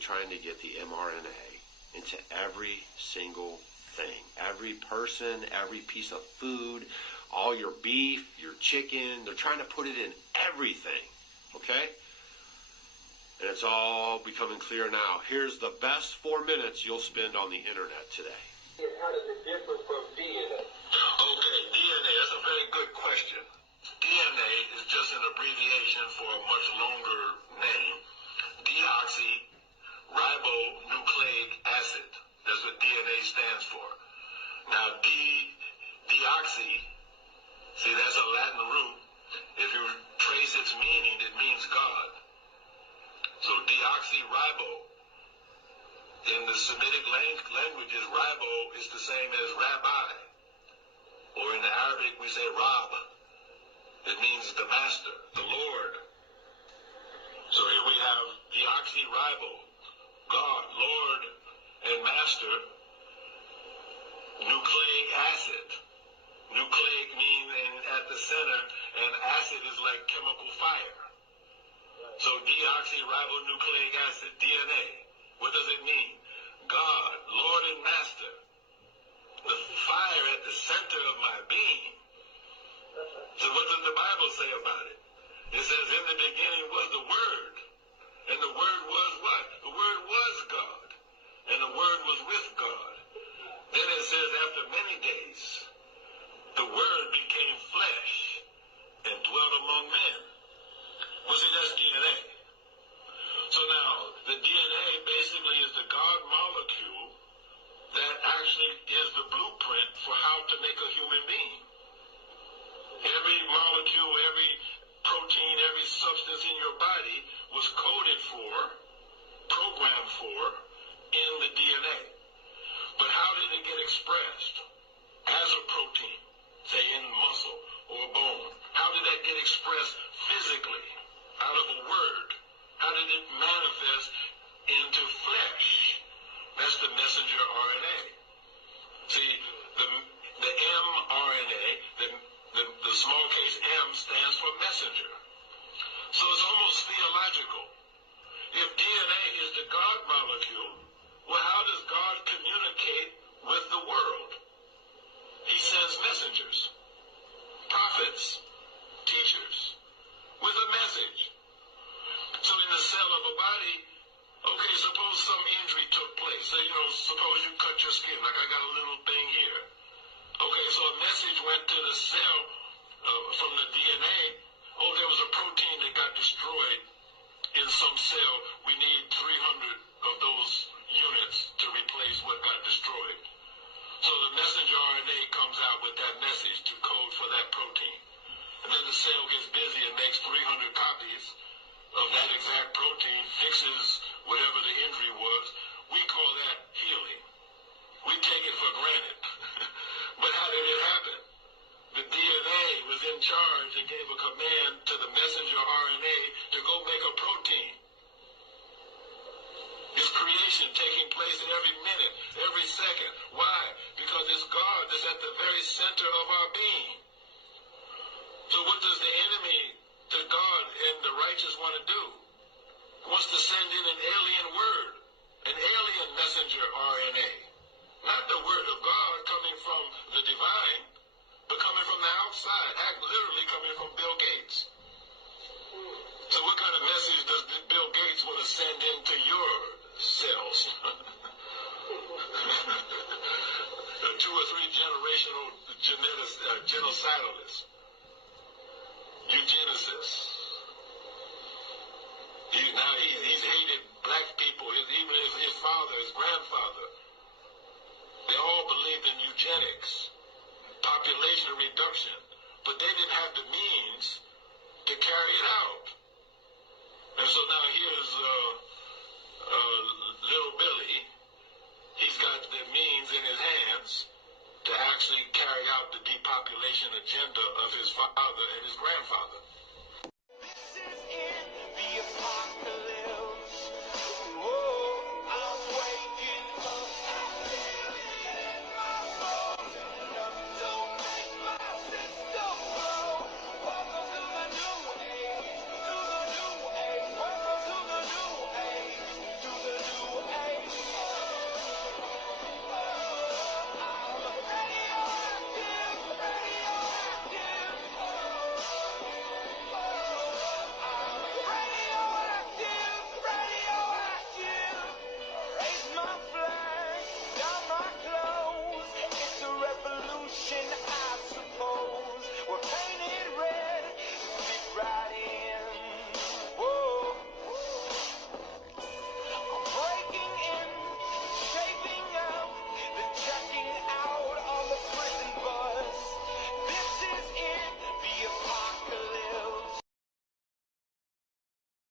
trying to get the mRNA into every single thing. Every person, every piece of food, all your beef, your chicken. They're trying to put it in everything. Okay? And it's all becoming clear now. Here's the best 4 minutes you'll spend on the internet today. How does it differ from DNA? Okay, DNA, that's a very good question. DNA is just an abbreviation for a much longer name. Deoxyribonucleic acid. That's what DNA stands for. Now, deoxy, see, that's a Latin root. If you trace its meaning, it means God. So deoxyribo, in the Semitic languages, ribo is the same as rabbi. Or in the Arabic, we say Rab. It means the master, the Lord. So here we have deoxyribo, God, Lord, and master, nucleic acid. Nucleic means at the center, and acid is like chemical fire. So deoxyribonucleic acid, DNA. What does it mean? God, Lord and Master. The fire at the center of my being. So what does the Bible say about it? It says, in the beginning was the Word. And the Word was what? The Word was God. And the Word was with God. Then it says, after many days, the Word became flesh and dwelt among men. Well, see, that's DNA. So now, the DNA basically is the God molecule that actually is the blueprint for how to make a human being. Every molecule, every protein, every substance in your body was coded for, programmed for, in the DNA. But how did it get expressed? As a protein, say in muscle or bone. How did that get expressed physically? Out of a word. How did it manifest into flesh? That's the messenger RNA. See, the mRNA, the small case M stands for messenger. So it's almost theological. If DNA is the God molecule, well, how does God communicate with the world? He sends messengers, prophets, teachers, with a message. So in the cell of a body, okay, suppose some injury took place. Say, suppose you cut your skin, like I got a little thing here. Okay, so a message went to the cell from the DNA. Oh, there was a protein that got destroyed in some cell. We need 300 of those units to replace what got destroyed. So the messenger RNA comes out with that message to code for that protein. And then the cell gets busy and makes 300 copies of that exact protein, fixes whatever the injury was. We call that healing. We take it for granted. But how did it happen? The DNA was in charge and gave a command to the messenger RNA to go make a protein. It's creation taking place in every minute, every second. Why? Because it's God that's at the very center of our being. So what does the enemy to God and the righteous want to do? He wants to send in an alien word, an alien messenger RNA. Not the word of God coming from the divine, but coming from the outside, literally coming from Bill Gates. So what kind of message does Bill Gates want to send into your cells? A 2 or 3 generational genocidalist, eugenicist. He's hated black people, even his father, his grandfather. They all believed in eugenics, population reduction, but they didn't have the means to carry it out. And so now here's little Billy. He's got the means in his hands to actually carry out the depopulation agenda of his father and his grandfather.